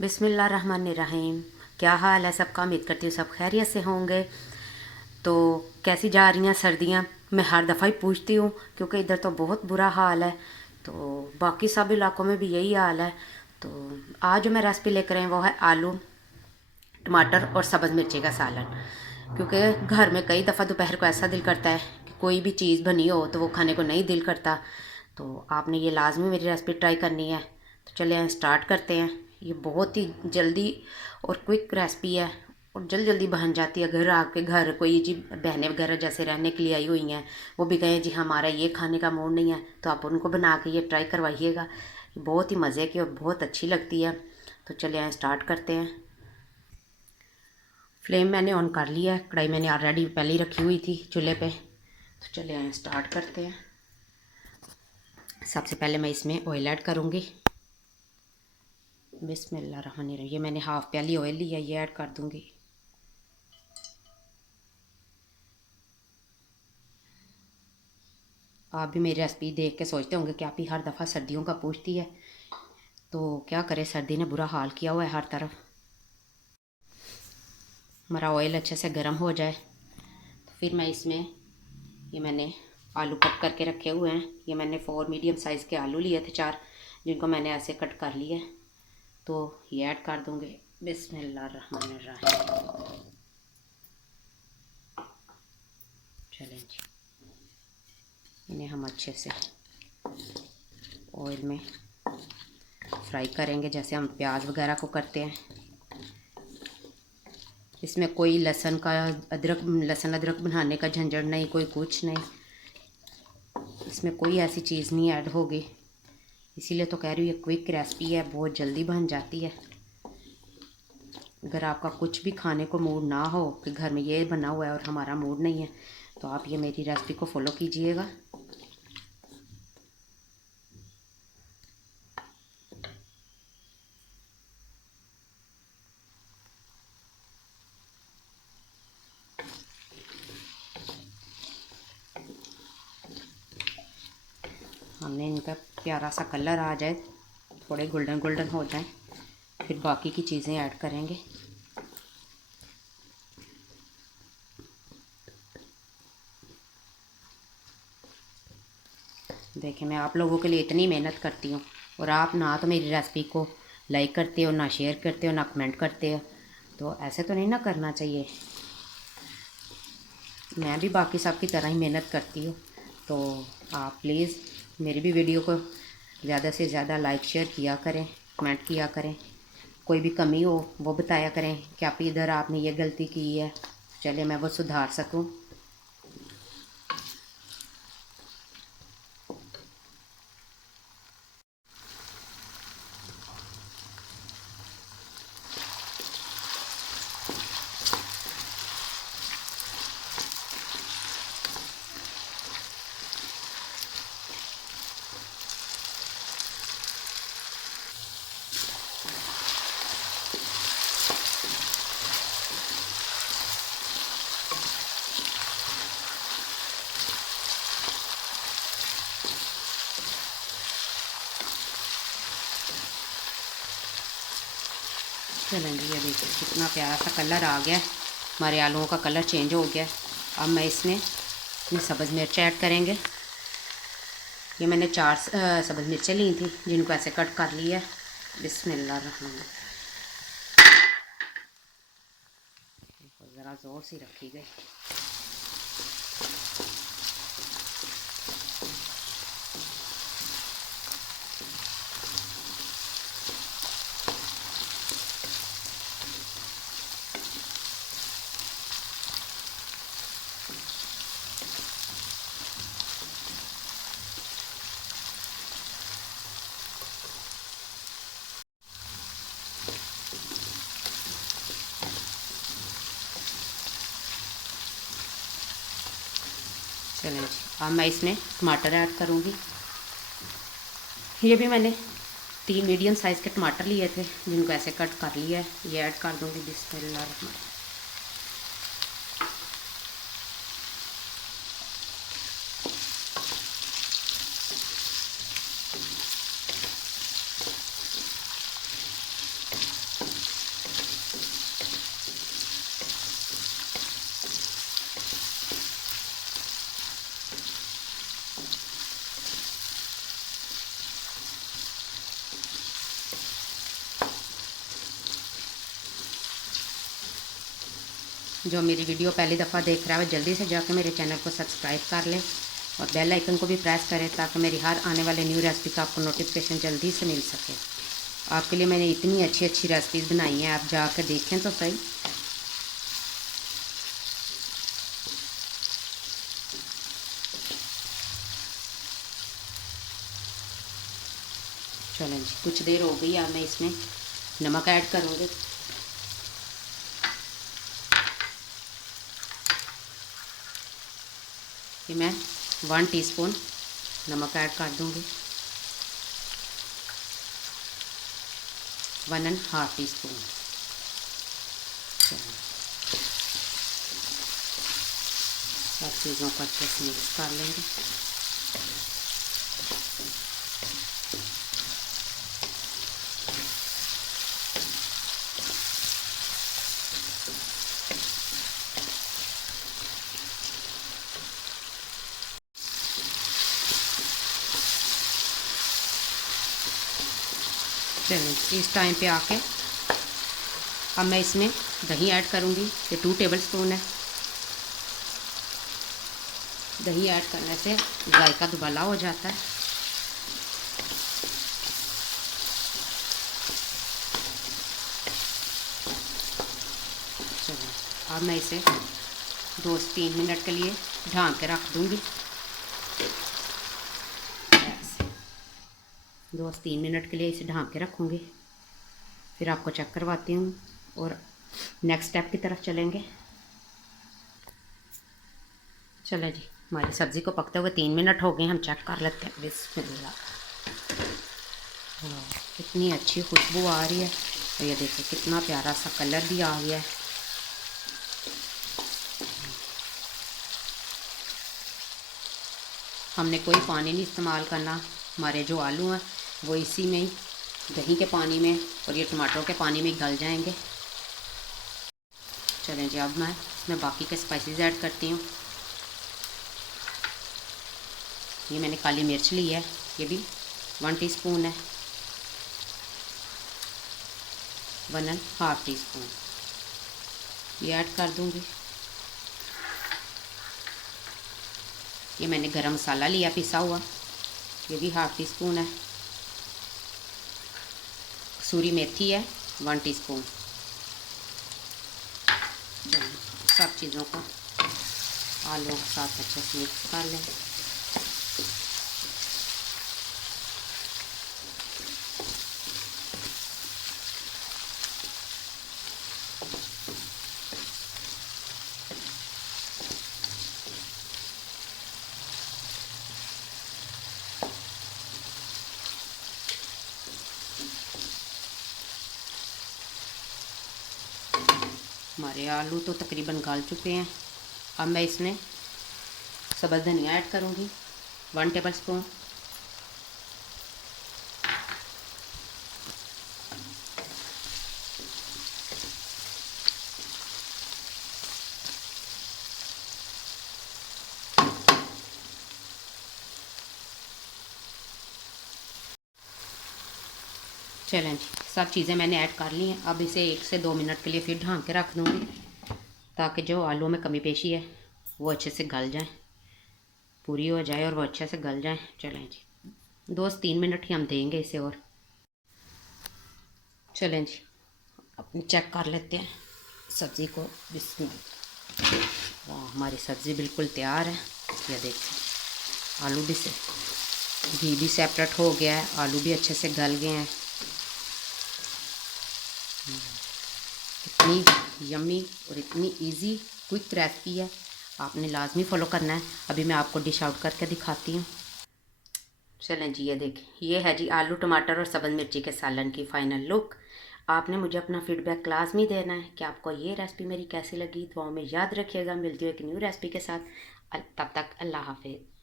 बिस्मिल्लाहिर्रहमानिर्रहीम। क्या हाल है सबका? उम्मीद करती हूँ सब खैरियत से होंगे। तो कैसी जा रही हैं सर्दियाँ? मैं हर दफ़ा ही पूछती हूँ क्योंकि इधर तो बहुत बुरा हाल है। तो बाकी सब इलाकों में भी यही हाल है। तो आज जो मैं रेसिपी लेकर आई वो है आलू टमाटर और सब्ज़ मिर्ची का सालन। क्योंकि घर में कई दफ़ा दोपहर को ऐसा दिल करता है कि कोई भी चीज़ बनी हो तो वो खाने को नहीं दिल करता। तो आपने ये लाजमी मेरी रेसिपी ट्राई करनी है। तो चलिए स्टार्ट करते हैं। ये बहुत ही जल्दी और क्विक रेसिपी है और जल्दी जल्दी बन जाती है। घर आपके घर कोई जी बहनें वगैरह जैसे रहने के लिए आई हुई हैं, वो भी कहें जी हमारा ये खाने का मूड नहीं है, तो आप उनको बना के ये ट्राई करवाइएगा। बहुत ही मज़े की और बहुत अच्छी लगती है। तो चलिए स्टार्ट करते हैं। फ्लेम मैंने ऑन कर लिया है। कढ़ाई मैंने ऑलरेडी पहले ही रखी हुई थी चूल्हे पे। तो चलिए स्टार्ट करते हैं। सबसे पहले मैं इसमें ऑयल ऐड करूँगी। बिस्मिल्लाहिर्रहमानिर्रहीम। ये मैंने हाफ़ प्याली ऑयल लिया, ये ऐड कर दूँगी। आप भी मेरी रेसिपी देख के सोचते होंगे कि आप ही हर दफ़ा सर्दियों का पूछती है। तो क्या करें, सर्दी ने बुरा हाल किया हुआ है हर तरफ। हमारा ऑयल अच्छे से गर्म हो जाए तो फिर मैं इसमें ये मैंने आलू कट करके रखे हुए हैं। ये मैंने 4 मीडियम साइज़ के आलू लिए थे 4, जिनको मैंने ऐसे कट कर लिए। तो ये ऐड कर दूँगी। बिस्मिल्लाहिर्रहमानिर्रहीम। चलें जी, इन्हें हम अच्छे से ऑयल में फ्राई करेंगे जैसे हम प्याज वगैरह को करते हैं। इसमें कोई लहसुन अदरक बनाने का झंझट नहीं, कोई कुछ नहीं। इसमें कोई ऐसी चीज़ नहीं ऐड होगी। इसीलिए तो कह रही हूँ ये क्विक रेसिपी है, बहुत जल्दी बन जाती है। अगर आपका कुछ भी खाने को मूड ना हो कि घर में ये बना हुआ है और हमारा मूड नहीं है, तो आप ये मेरी रेसिपी को फॉलो कीजिएगा। हमने इनका प्यारा सा कलर आ जाए, थोड़े गोल्डन गोल्डन हो जाए, फिर बाकी की चीज़ें ऐड करेंगे। देखिए, मैं आप लोगों के लिए इतनी मेहनत करती हूँ और आप ना तो मेरी रेसिपी को लाइक करते हो, ना शेयर करते हो, ना कमेंट करते हो। तो ऐसे तो नहीं ना करना चाहिए। मैं भी बाकी सब की तरह ही मेहनत करती हूँ। तो आप प्लीज़ मेरी भी वीडियो को ज़्यादा से ज़्यादा लाइक शेयर किया करें, कमेंट किया करें। कोई भी कमी हो वो बताया करें कि आप इधर आपने ये गलती की है, चलिए मैं वो सुधार सकूँ। चलें जी, ये देखिए कितना प्यारा सा कलर आ गया है। हमारे आलूओं का कलर चेंज हो गया है। अब मैं इसमें अपनी सब्ज़ मिर्च ऐड करेंगे। ये मैंने 4 सब्ज़ मिर्चें ली थी, जिनको ऐसे कट कर लिया है। बिस्मिल्लाहिर्रहमानिर्रहीम। ज़रा ज़ोर से रखी गई। चलें जी, अब मैं इसमें टमाटर ऐड करूँगी। ये भी मैंने 3 मीडियम साइज़ के टमाटर लिए थे, जिनको ऐसे कट कर लिया है। ये ऐड कर दूँगी। बिस्मिल्लाहिर्रहमानिर्रहीम। जो मेरी वीडियो पहली दफ़ा देख रहा है वो जल्दी से जाकर मेरे चैनल को सब्सक्राइब कर लें और बेल आइकन को भी प्रेस करें ताकि मेरी हर आने वाले न्यू रेसिपी का आपको नोटिफिकेशन जल्दी से मिल सके। आपके लिए मैंने इतनी अच्छी अच्छी रेसिपीज़ बनाई हैं, आप जाकर देखें तो सही। चलें जी, कुछ देर हो गई, अब मैं इसमें नमक ऐड करूँगी। कि मैं 1 टीस्पून नमक ऐड कर दूँगी, 1½ टीस्पून। सब चीज़ों को अच्छे से मिक्स कर लेंगे। चलिए इस टाइम पे आके अब मैं इसमें दही ऐड करूँगी। ये 2 टेबलस्पून है। दही ऐड करने से जायका दुबाला हो जाता है। चलिए अब मैं इसे 2 से 3 मिनट के लिए ढाँक के रख दूँगी। 2 से 3 मिनट के लिए इसे ढाँक के रखूँगी। फिर आपको चेक करवाती हूँ और नेक्स्ट स्टेप की तरफ चलेंगे। चलो जी, हमारी सब्ज़ी को पकते हुए 3 मिनट हो गए, हम चेक कर लेते हैं। बिस्मिल्लाह, कितनी अच्छी खुशबू आ रही है और ये देखिए कितना प्यारा सा कलर भी आ गया है। हमने कोई पानी नहीं इस्तेमाल करना, हमारे जो आलू हैं वो इसी में ही दही के पानी में और ये टमाटरों के पानी में गल जाएंगे। चलें जी, अब मैं इसमें बाकी के स्पाइसेस ऐड करती हूँ। ये मैंने काली मिर्च ली है, ये भी 1 टीस्पून है, 1½ टीस्पून ये ऐड कर दूँगी। ये मैंने गरम मसाला लिया पिसा हुआ, ये भी ½ टीस्पून है। कसूरी मेथी है 1 टीस्पून। सब चीज़ों को आलूओं के साथ अच्छे से मिक्स कर लें। हमारे आलू तो तकरीबन गल चुके हैं। अब मैं इसमें सब्ज़ धनिया ऐड करूँगी 1 टेबलस्पून। चलें जी, सब चीज़ें मैंने ऐड कर ली हैं। अब इसे 1 से 2 मिनट के लिए फिर ढाँक के रख दूँगी ताकि जो आलू में कमी पेशी है वो अच्छे से गल जाए, पूरी हो जाए और वो अच्छे से गल जाए। चलें जी, 2 से 3 मिनट ही हम देंगे इसे और। चलें जी, अपनी चेक कर लेते हैं सब्ज़ी को। बिस्मिल्लाह, वाह, हमारी सब्ज़ी बिल्कुल तैयार है। ये देखिए आलू भी से घी भी सेपरेट हो गया है, आलू भी अच्छे से गल गए हैं। इतनी यम्मी और इतनी इजी क्विक रेसिपी है, आपने लाजमी फ़ॉलो करना है। अभी मैं आपको डिश आउट करके दिखाती हूँ। चलें जी, ये देखिए, ये है जी आलू टमाटर और सब्ज़ मिर्ची के सालन की फ़ाइनल लुक। आपने मुझे अपना फ़ीडबैक लाजमी देना है कि आपको ये रेसिपी मेरी कैसी लगी। दुआओं में याद रखिएगा। मिलती हूँ एक न्यू रेसिपी के साथ। तब तक अल्लाह हाफिज़।